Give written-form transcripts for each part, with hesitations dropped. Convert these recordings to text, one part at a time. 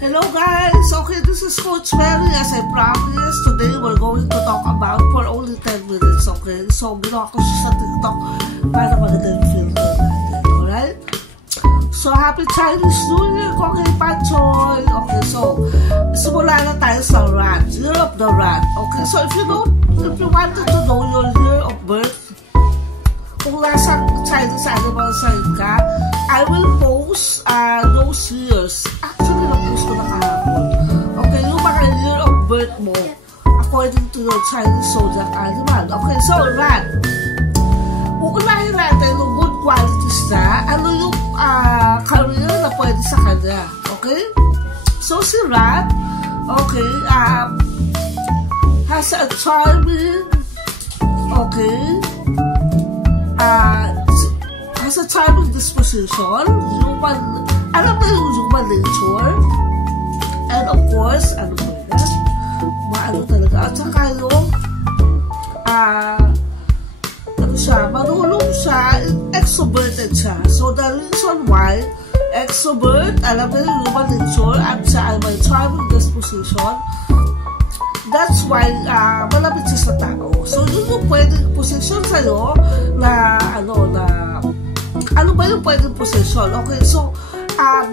Hello guys! Okay, this is Coach Mary. As I promised, today we're going to talk about for only 10 minutes, okay? So, ginawa ko siya sa TikTok para magandang filter natin, alright? So, Happy Chinese New Year, Koke Pachoy! Okay, so, simula na tayo sa rat, Year of the Rat. Okay, so if you wanted to know your year of birth, kung nasa Chinese animal sign ka, I will post those years. Actually, na-post ko na kahapon. Okay, yung mga year of birth mo according to your Chinese zodiac animal. Okay, so rat. Uunahin natin yung good qualities na, ano yung career na pwede sa kanya. Okay? So si rat, okay, has a charming, okay, has a charming disposition, human, alam mo yung human nature, and of course, ano ba yan? Maano talaga, at saka yung, ano siya, marunong siya, extroverted siya. So the reason why, extrovert, alam mo yung human nature, at siya ay may charming disposition, that's why, malapit siya sa tao. So, yun yung pwedeng position sa'yo na, ano ba yung pwedeng position? Okay, so,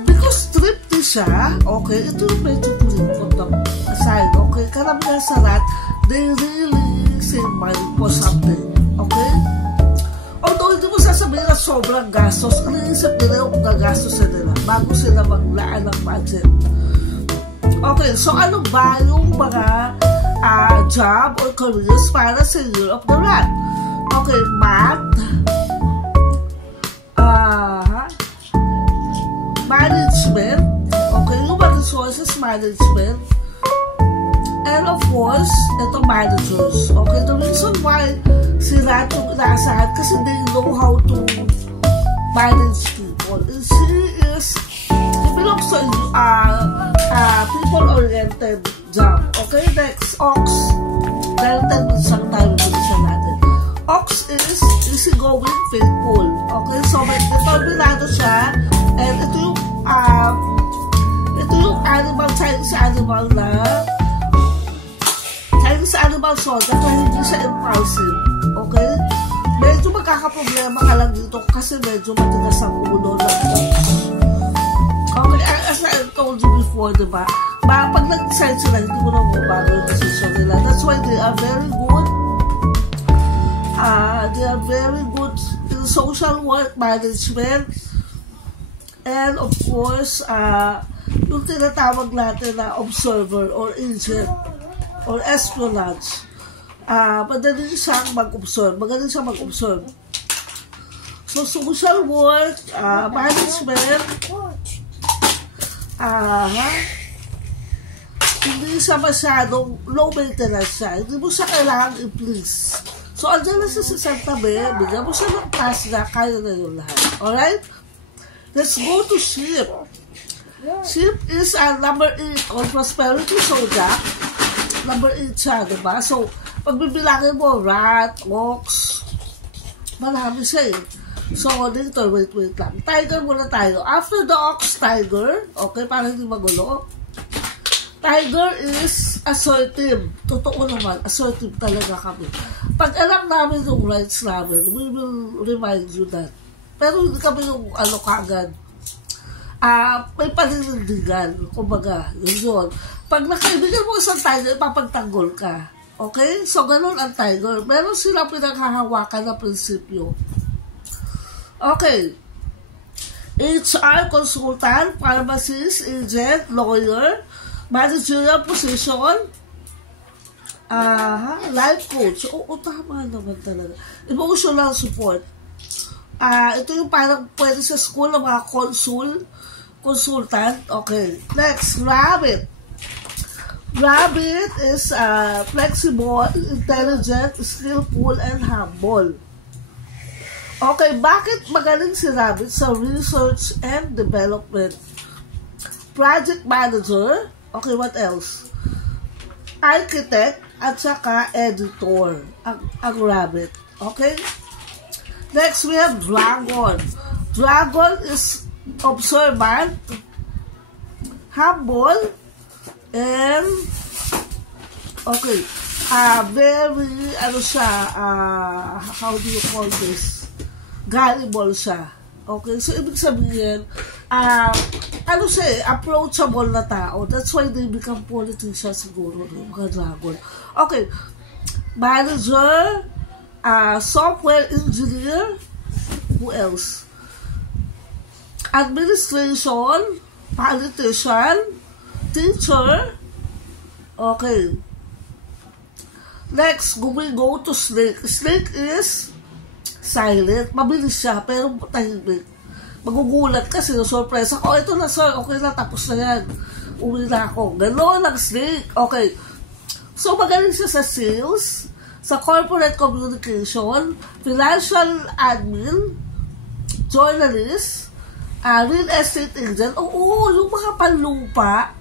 because thrifty siya, okay, ito yung medyo pulipot na aside, okay, karamihan sa rat, they really save money for something, okay? Although, hindi mo sasabihin na sobrang gastos, iniisip nila yung gagastos nila bago sila maglaan ng budget. Okay, so ano ba yung mga job or careers para sa Year of the Rat? Okay, math, management, okay, human resources management, and of course, ito managers. Okay, the reason why si Rat yung inaasahan kasi they know how to manage people. And he belongs to people-oriented job. Okay, next, Ox. Dahil 10 minutes lang tayo mag-uusap natin. Ox is easygoing, faithful. Okay, so may determinado siya. And ito yung animal, Chinese animal na Chinese animal zodiac na hindi siya impulsive. Okay? Medyo magkakaproblema ka lang dito kasi medyo matigas ang ulo ng Ox. Okay, as I told you before, diba? Pag nag-decide sila, hindi mo na mabago yung decision nila. That's why they are very good. They are very good in social work management. And of course, yung tinatawag natin na observer or agent or espionage. Magaling siyang mag-observe. So, social work, management, hindi siya masyadong low maintenance siya. Hindi mo siya kailangan i-please. So, andyan na siya sa Santa Be, bigyan mo siya ng task na kaya na yung lahat. Alright? Let's go to sheep. Sheep is number 8 on prosperity zodiac. Number 8 siya, diba? So, pagbibilangin mo, rat, ox, marami siya eh. So, dito, wait lang. Tiger muna tayo. After the ox, tiger. Okay, para hindi magulo. Tiger is assertive. Totoo naman, assertive talaga kami. Pag alam namin yung rights namin, we will remind you that. Pero hindi kami yung kagad. May paninindigan. Kumbaga, yun. Pag nakaibigan mo isang tiger, ipapagtanggol ka. Okay? So, ganun ang tiger. Meron silang pinaghahawakan na prinsipyo. Okay. HR, consultant, pharmacist, agent, lawyer, managerial position, life coach. Oo, tama naman talaga. Emotional support. Ito yung parang pwede sa school ng mga consultant. Okay. Next, rabbit. Rabbit is flexible, intelligent, skillful, and humble. Okay, bakit magaling si rabbit sa research and development? Project manager. Okay, what else? Architect at saka editor. Ang rabbit. Okay? Next, we have dragon. Dragon is observant, humble, and okay, very, ano siya, how do you call this? Gullible siya. Okay, so ibig sabihin, ano siya approachable na tao. That's why they become politicians siguro, mga dragon. Okay, manager, software engineer, who else? Administration, politician, teacher, okay. Next, we go to snake. Snake is silent. Mabilis siya, pero tahimik. Magugulat ka, sinusurprise ako. Ito na sir, okay na, tapos na yan. Uwi na ako. Ganon ang snake. Okay. So, magaling siya sa sales, sa corporate communication, financial admin, journalist, real estate agent. Oo, yung mga panlupa.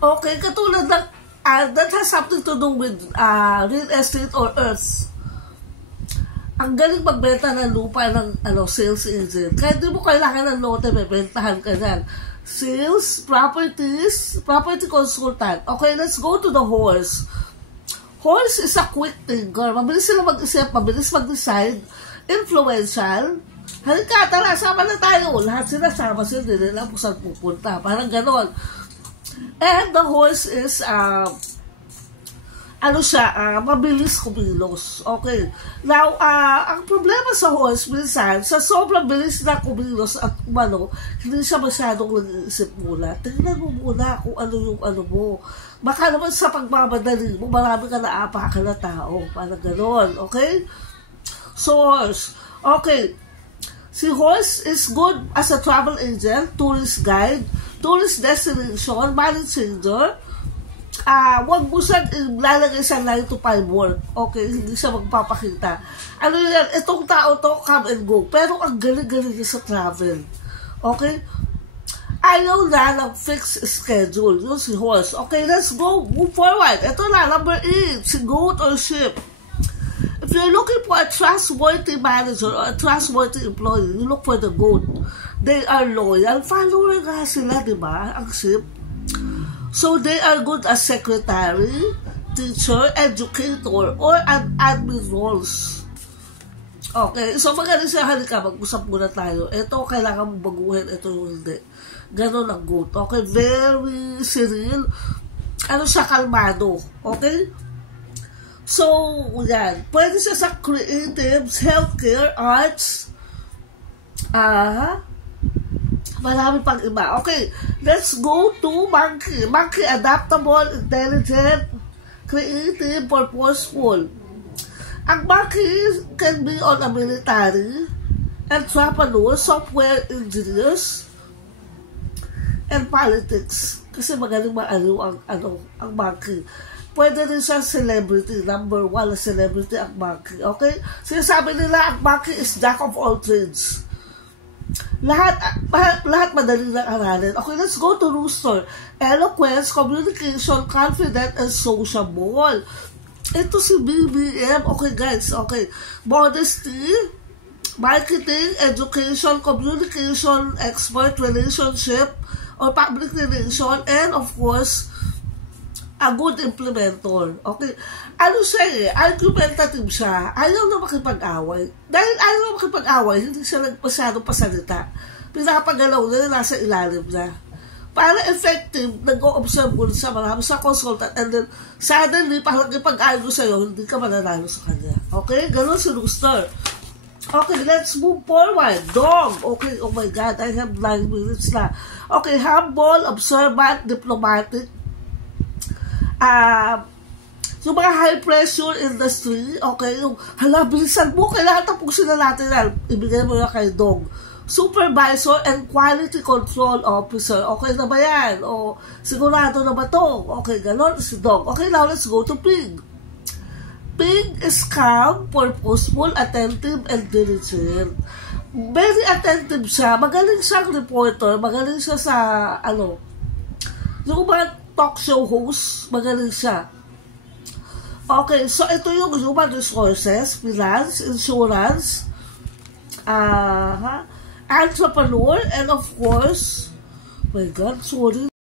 Okay, katulad ng that has something to do with real estate or earth. Ang galing magbenta ng lupa ng sales agent. Kaya di mo kailangan ng lote, may bentahan ka yan. Sales, properties, property consultant. Okay, let's go to the horse. Horse is a quick thinker. Mabilis sila mag-isip, mabilis mag-decide, influential. Halika, tara, sama na tayo. Lahat sila sama sila, hindi nila kung saan pupunta. Parang ganon. And the horse is, mabilis kumilos. Okay. Now, ang problema sa horse, minsan, sa sobrang bilis na kumilos at umano, hindi siya masyadong nag-iisip muna. Tingnan mo muna kung ano yung ano mo. Baka naman sa pagmamadali mo, marami ka naapakan na tao. Parang ganon. Okay? So, horse. Okay. Si horse is good as a travel agent, tourist guide, tourist destination, marriage changer. Wag mo siya lalagay sa 9 to 5 work. Okay, hindi siya magpapakita. Ano yan, itong tao to, come and go. Pero ang galing-galing niya sa travel. Okay? Ayaw na ng fixed schedule. Yun si horse. Okay, let's go. Move forward. Ito na, number 8. Si goat or sheep. If you're looking for a trustworthy manager or a trustworthy employee, you look for the goat. They are loyal. Follower nga sila, di ba? Ang sheep. So, they are good as secretary, teacher, educator, or admin roles. Okay, so magaling siya. Halika, mag-usap muna tayo. Ito, kailangan mo baguhin. Ito yung hindi. Ganon ang good. Okay, very serene. Ano siya, kalmado. Okay? So, yan. Pwede siya sa creatives, healthcare, arts, marami pang iba. Okay, let's go to monkey. Monkey, adaptable, intelligent, creative, purposeful. Ang monkey can be on a military, entrepreneur, software engineers, and politics. Kasi magaling maaliw ang monkey. Pwede rin siya celebrity. Number 1 na celebrity ang monkey. Okay? Sinasabi nila, ang monkey is jack of all trades. Lahat madali lang aralin. Okay, let's go to rooster. Eloquence, communication, confident, and sociable. Ito si BBM. Okay, guys. Okay. Modesty, marketing, education, communication, expert, relationship, or public relation, and of course, a good implementer. Okay. Ano siya argumentative siya. Ayaw na makipag-away. Dahil ayaw na makipag-away, hindi siya masyadong pasalita. Pinapagalaw na nasa ilalim na. Para effective, nag-o-observe mo siya, marami sa consultant, and then, suddenly, pag ipag-argue sa'yo, hindi ka mananalo sa kanya. Okay? Ganon si rooster. Okay, let's move forward. Dog. Okay, oh my God, I have 9 minutes na. Okay, humble, observant, diplomatic, yung mga high pressure industry, okay, yung bilisan mo, kailangan tapusin na natin yan, ibigay mo na kay dog. Supervisor and quality control officer, okay na ba yan? O sigurado na ba to? Okay, ganon si dog. Okay, now let's go to pig. Pig is calm, purposeful, attentive, and diligent. Very attentive siya, magaling siyang reporter, magaling siya sa yung mga talk show host, magaling siya. Okay, so ito yung human resources, finance, insurance, entrepreneur, and of course, my God, sorry.